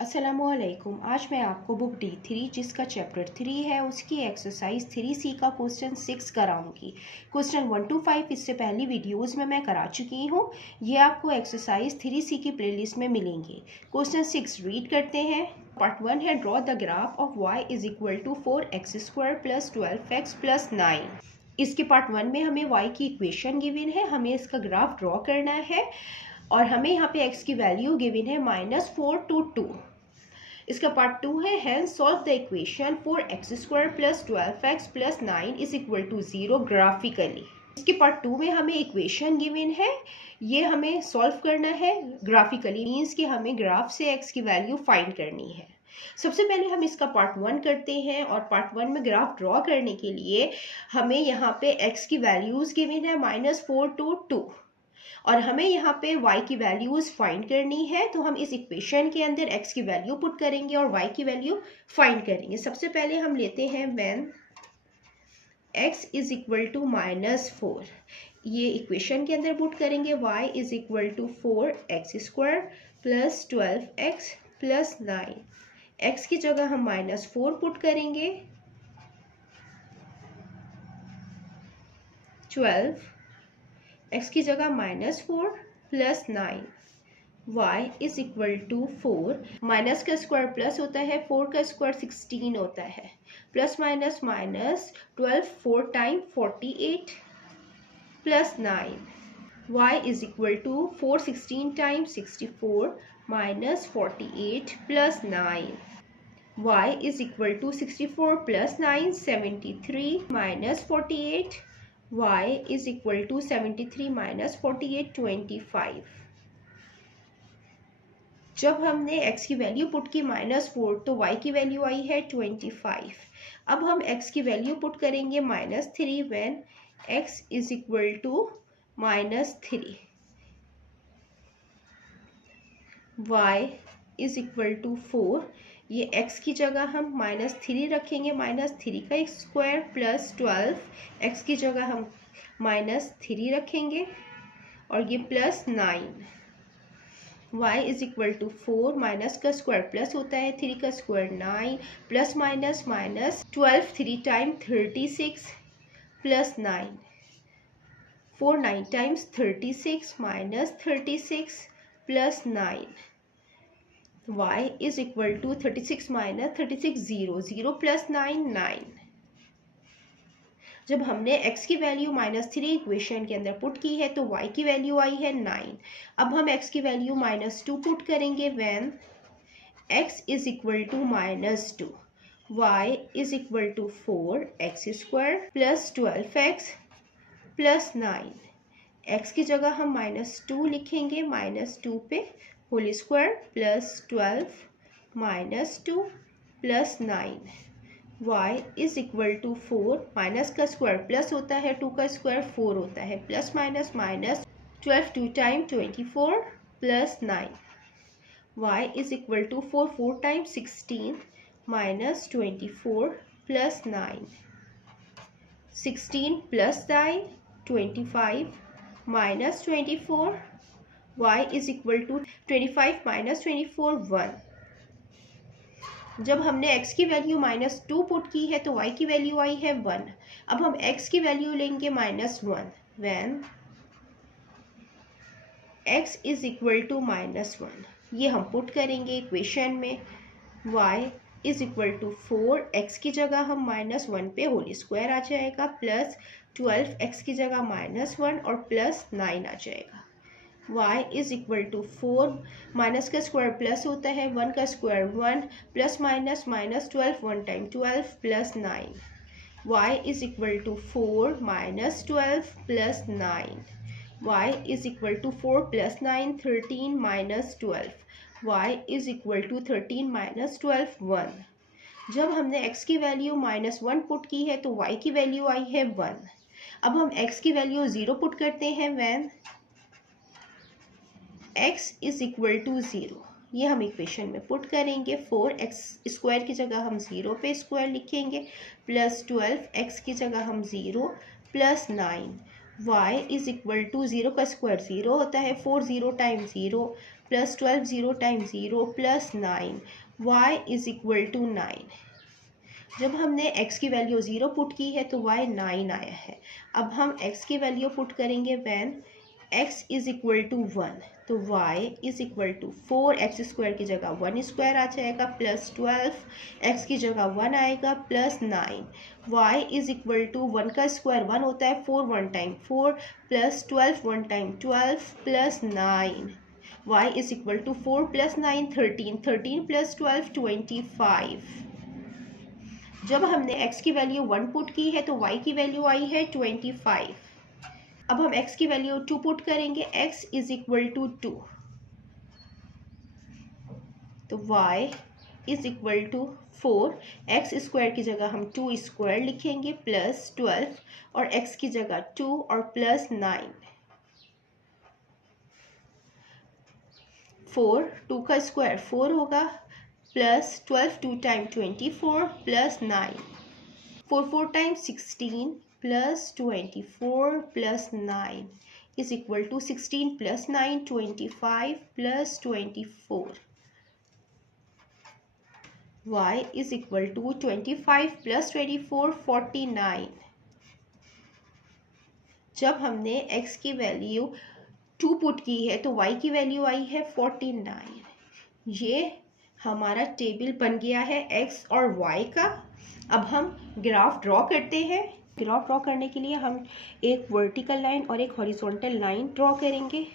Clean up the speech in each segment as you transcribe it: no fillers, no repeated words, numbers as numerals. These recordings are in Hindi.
अस्सलामुअलैकुम। आज मैं आपको बुक D3 जिसका चैप्टर 3 है उसकी एक्सरसाइज 3C का क्वेश्चन 6 कराऊंगी। क्वेश्चन 1 to 5 इससे पहली वीडियोस में मैं करा चुकी हूँ। ये आपको एक्सरसाइज 3C की प्लेलिस्ट में मिलेंगे। क्वेश्चन 6 रीड करते हैं। पार्ट 1 है draw the graph of y is equal to 4x² plus 12x plus 9। इसके पार्ट 1 में हमें y की इक्वेशन गिवन है, हमें इसका ग्राफ ड्रॉ करना है और हमें यहाँ पे x की वैल्यू गिवन है -4 to 2। इसका पार्ट 2 है hence solve the equation 4x² plus 12x plus 9 is equal to 0 graphically. इसके पार्ट 2 में हमें इक्वेशन गिवन है, ये हमें सॉल्व करना है ग्राफिकली, मीन्स कि हमें ग्राफ से x की वैल्यू फाइंड करनी है। सबसे पहले हम इसका पार्ट 1 करते हैं और पार्ट 1 में ग्राफ ड्रॉ करने के लिए हमें यहाँ पे x की वैल्यूज गिवन है -4 to 2 और हमें यहाँ पे y की वैल्यूज फाइंड करनी है। तो हम इस इक्वेशन के अंदर x की वैल्यू पुट करेंगे और y की वैल्यू फाइंड करेंगे। सबसे पहले हम लेते हैं when x is equal to -4, ये इक्वेशन के अंदर पुट करेंगे y is equal to 4x² plus 12x plus 9। x की जगह हम -4 पुट करेंगे, 12 x की जगह -4 plus 9, y is equal to 4, minus का स्क्वायर प्लस होता है, 4 का स्क्वायर 16 होता है, plus minus minus 12 4 time 48 plus 9, y is equal to 4 16 time 64 minus 48 plus 9, y is equal to 64 plus 9 73 minus 48, y is equal to 73 minus 48 25। जब हमने x की वैल्यू पुट की -4 तो y की वैल्यू आई है 25। अब हम x की वैल्यू पुट करेंगे -3 when x is equal to -3, y is equal to 4। ये x की जगह हम -3 रखेंगे, -3 का स्क्वायर प्लस 12, x की जगह हम -3 रखेंगे और ये plus 9, y is equal to 4, minus का स्क्वायर प्लस होता है, 3 का square 9 plus minus minus 12 3 time 36 plus 9, 4 9 times 36 minus 36 plus 9, y is equal to 36 minus 36 0 plus 9 9। जब हमने x की वैल्यू -3 इक्वेशन के अंदर पुट की है तो y की वैल्यू आई है 9। अब हम x की वैल्यू -2 पुट करेंगे when x is equal to -2, y is equal to 4x² plus 12x plus 9। x की जगह हम -2 लिखेंगे, -2 पे whole square plus 12 -2 plus 9, y is equal to 4, minus का स्क्वायर प्लस होता है, 2 का स्क्वायर 4 होता है, plus minus minus 12 2 time 24 plus 9, y is equal to 4 4 time 16 minus 24 plus 9, 16 plus 9 25 minus 24, y is equal to 25 minus 24 1। जब हमने x की वैल्यू -2 पुट की है तो y की वैल्यू आई है 1। अब हम x की वैल्यू लेंगे -1 when x is equal to -1, ये हम पुट करेंगे इक्वेशन में, y is equal to 4, x की जगह हम -1 पे होल स्क्वायर आ जाएगा, प्लस 12 x की जगह -1 और प्लस 9 आ जाएगा, y is equal to 4, minus का स्क्वायर प्लस होता है, 1 का square 1 plus minus minus 12 1 time 12 plus 9, y is equal to 4 minus 12 plus 9, y is equal to 4 plus 9 13 minus 12, y is equal to 13 minus 12 1। जब हमने x की वैल्यू -1 पुट की है तो y की वैल्यू आई है 1। अब हम x की वैल्यू 0 पुट करते हैं when x is equal to 0, ये हम इक्वेशन में पुट करेंगे, 4x² की जगह हम 0 पे स्क्वायर लिखेंगे, प्लस 12x की जगह हम 0 plus 9, y is equal to 0 का स्क्वायर 0 होता है, 4 0 time 0 plus 12 0 time 0 plus 9 y is equal to 9। जब हमने x की वैल्यू 0 पुट की है तो y 9 आया है। अब हम x की वैल्यू पुट करेंगे when x is equal to 1, तो y is equal to 4x square की जगह 1 स्क्वायर आ जाएगा प्लस 12, x की जगह 1 आएगा plus 9, y is equal to 1 का स्क्वायर 1 होता है, 4 1 time 4 plus 12 1 time 12 plus 9, y is equal to 4 plus 9 13, 13 plus 12 25। जब हमने x की वैल्यू 1 पुट की है तो y की वैल्यू आई है 25। अब हम x की वैल्यू 2 पुट करेंगे, x इज इक्वल टू 2, तो y is equal to 4, x square की जगह हम 2 स्क्वायर लिखेंगे प्लस 12 और x की जगह 2 और प्लस 9, 4 2 का स्क्वायर 4 होगा plus 12 2 time 24 plus 9, 4 4 time 16 plus 24 plus 9 is equal to 16 plus 9 25 plus 24, y is equal to 25 plus 24 49। जब हमने x की वैल्यू 2 पुट की है तो y की वैल्यू आई है 49। ये हमारा टेबल बन गया है x और y का। अब हम ग्राफ ड्रॉ करते हैं। ग्राफ ड्रॉ करने के लिए हम एक वर्टिकल लाइन और एक हॉरिजॉन्टल लाइन ड्रॉ करेंगे।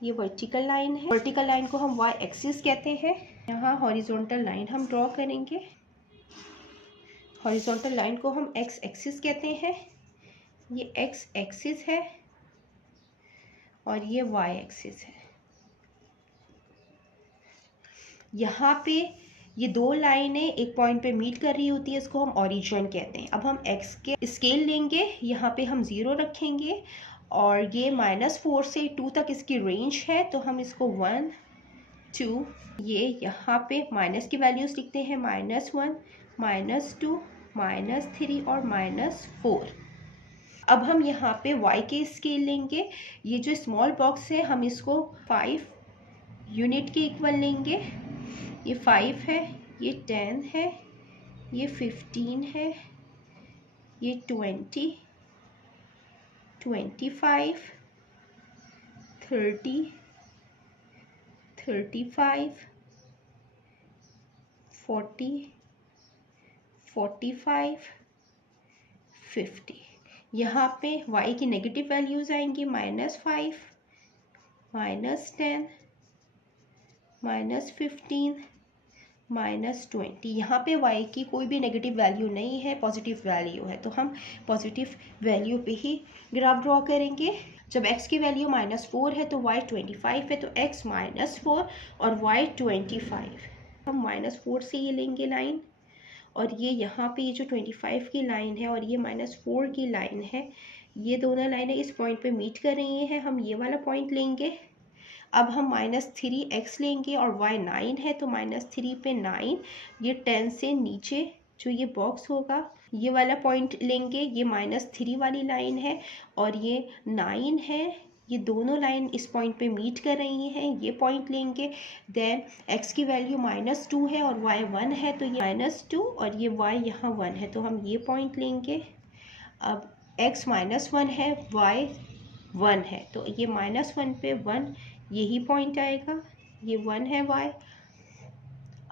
ये वर्टिकल लाइन है, वर्टिकल लाइन को हम y एक्सिस कहते हैं। यहाँ हॉरिजॉन्टल लाइन हम ड्रॉ करेंगे, हॉरिजॉन्टल लाइन को हम x एक्सिस कहते हैं। ये x एक्सिस है और ये y एक्सिस है। यहाँ पे ये दो लाइनें एक पॉइंट पे मीट कर रही होती है, इसको हम ओरिजिन कहते हैं। अब हम x के स्केल लेंगे, यहाँ पे हम 0 रखेंगे और ये -4 से 2 तक इसकी रेंज है, तो हम इसको 1 2 ये यहाँ पे माइनस की वैल्यूज लिखते हैं, -1 -2 -3 और -4। अब हम यहाँ पे y के स्केल लेंगे। ये जो स्मॉल बॉक्स है हम इसको 5 यूनिट के इक्वल लेंगे। ये 5 है, ये 10 है, ये 15 है, ये 20 25 30 35 40 45 50। यहाँ पे y की नेगेटिव वैल्यूज आएंगी -5 -10 -15 -20। यहाँ पे y की कोई भी नेगेटिव वैल्यू नहीं है, पॉजिटिव वैल्यू है, तो हम पॉजिटिव वैल्यू पे ही ग्राफ ड्रॉ करेंगे। जब x की वैल्यू -4 है तो y 25 है, तो x -4 और y 25। हम -4 से ये लेंगे लाइन, और ये यहाँ पे ये जो 25 की लाइन है और ये -4 की लाइन है, ये दोनों लाइनें इस पॉइंट पे मीट कर रही हैं। हम ये वाला पॉइंट लेंगे। अब हम -3x लेंगे और y 9 है, तो -3 पे 9, ये 10 से नीचे जो ये बॉक्स होगा ये वाला पॉइंट लेंगे। ये -3 वाली लाइन है और ये 9 है, ये दोनों लाइन इस पॉइंट पे मीट कर रही हैं, ये पॉइंट लेंगे। देन x की वैल्यू -2 है और y 1 है, तो ये -2 और ये y यहाँ 1 है, तो हम ये पॉइंट लेंगे। अब x -1 है, y 1 है, तो ये -1 पे 1 यही पॉइंट आएगा, ये 1 है y।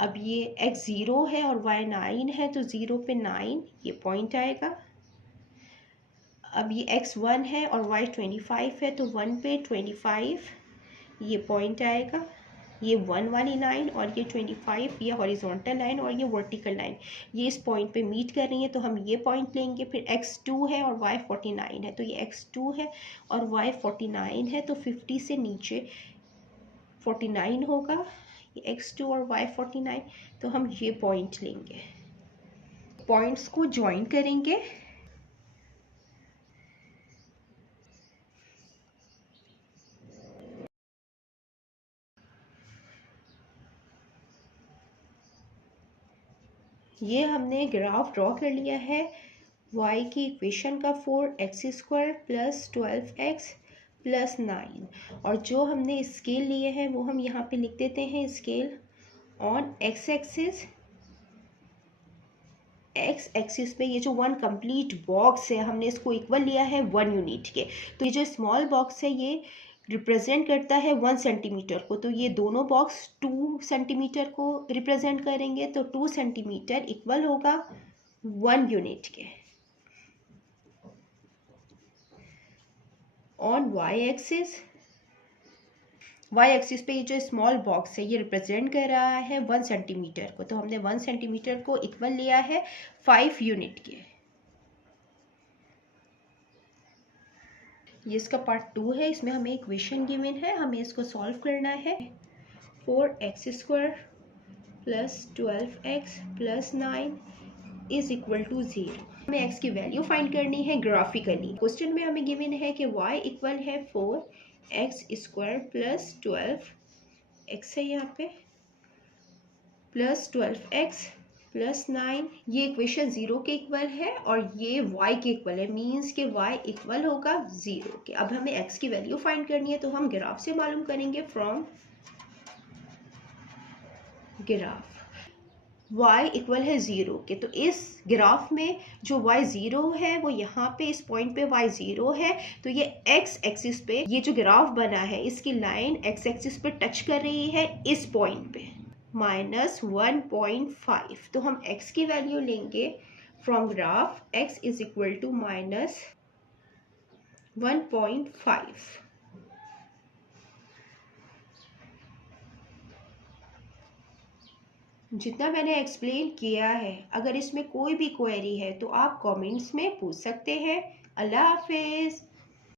अब ये x 0 है और y 9 है, तो 0 पे 9 ये पॉइंट आएगा। अब ये x 1 है और y 25 है, तो 1 पे 25 ये पॉइंट आएगा। ये 1 वाली लाइन और ये 25 ये हॉरिजॉन्टल लाइन और ये वर्टिकल लाइन ये इस पॉइंट पे मीट कर रही है, तो हम ये पॉइंट लेंगे। फिर x 2 है और y 49 है, तो ये x 2 है और y 49 है, तो 50 से नीचे 49 होगा, ये x 2 और y 49, तो हम ये पॉइंट लेंगे। पॉइंट्स को ज्वाइन करेंगे। ये हमने ग्राफ ड्रॉ कर लिया है y की इक्वेशन का 4x² + 12x प्लस 9। और जो हमने स्केल लिए हैं वो हम यहाँ पे लिख देते हैं, scale on x axis. X axis पे ये जो वन कंप्लीट बॉक्स है हमने इसको इक्वल लिया है 1 यूनिट के। तो ये जो स्मॉल बॉक्स है ये रिप्रेजेंट करता है 1 सेंटीमीटर को, तो ये दोनों बॉक्स 2 सेंटीमीटर को रिप्रेजेंट करेंगे। तो 2 सेंटीमीटर इक्वल होगा 1 यूनिट के। On y axis, y axis पे ये जो स्मॉल बॉक्स है ये रिप्रेजेंट कर रहा है 1 सेंटीमीटर को, तो हमने 1 सेंटीमीटर को इक्वल लिया है 5 यूनिट के। ये इसका पार्ट 2 है, इसमें हमें इक्वेशन गिवन है, हमें इसको सॉल्व करना है। 4x² plus 12x plus 9 is equal to 0। हमें x की वैल्यू फाइंड करनी है ग्राफिकली। क्वेश्चन में हमें गिवन है कि y इक्वल है 4x² प्लस 12x है यहाँ पे, प्लस 12x प्लस 9। ये इक्वेशन 0 के इक्वल है और ये y के इक्वल है, मीन्स के y इक्वल होगा 0 के। अब हमें x की वैल्यू फाइंड करनी है, तो हम ग्राफ से मालूम करेंगे। फ्रॉम ग्राफ y इक्वल है 0 के, तो इस ग्राफ में जो y 0 है वो यहाँ पे इस पॉइंट पे y 0 है, तो ये x एक्सिस पे ये जो ग्राफ बना है इसकी लाइन x एक्सिस पे टच कर रही है इस पॉइंट पे, -1.5। तो हम x की वैल्यू लेंगे from graph x is equal to -1.5। जितना मैंने एक्सप्लेन किया है, अगर इसमें कोई भी क्वेरी है तो आप कमेंट्स में पूछ सकते हैं। अल्लाह हाफिज़।